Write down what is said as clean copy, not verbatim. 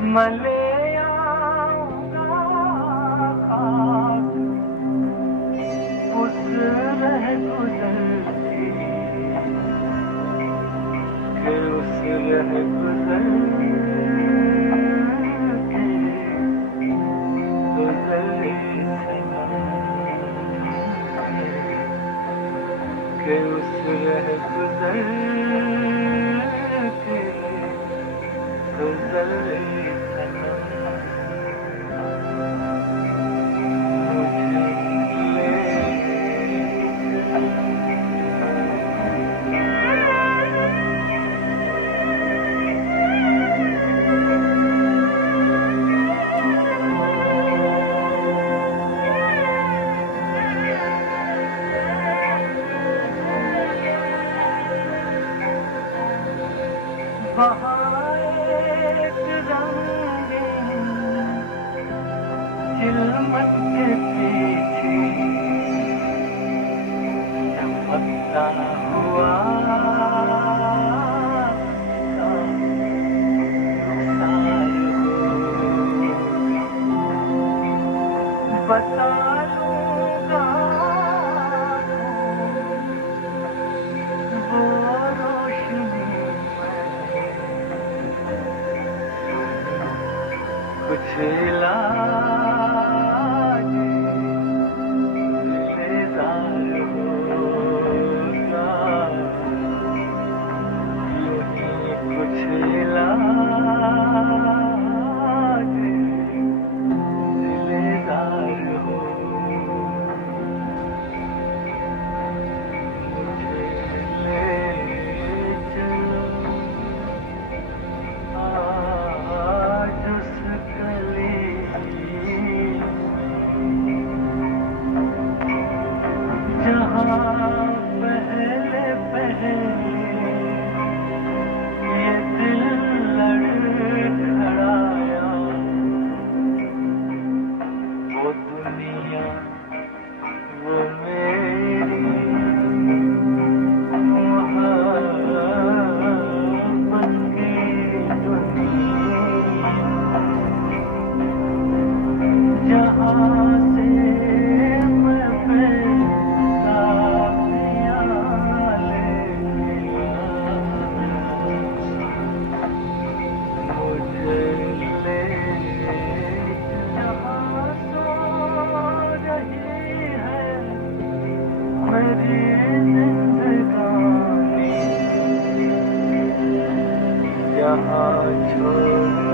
मले आऊंगा खाक उस रह गुजरती के उस रह गुजरती गुजरे सनम के उस रह गुजरती गुजरे सनम मुझे ले वहाँ एक रंगीन चिलमत के पीछे चमकता हुआ बता लूंगा वो रोशनी कुछ इलाज दिलदार होगा यूं ही कुछ इलाज दिलदार हो मुझे ले चलो आज उस गली जहाँ पहले पहले ये दिल लड़खड़ाया वो दुनिया वो मेरी मोहब्बत की दुनिया जहाँ से मैं बेसाखियाँ ले मुझे ले जहाँ सो रही है मेरी जिंदगानी यहाँ छोड़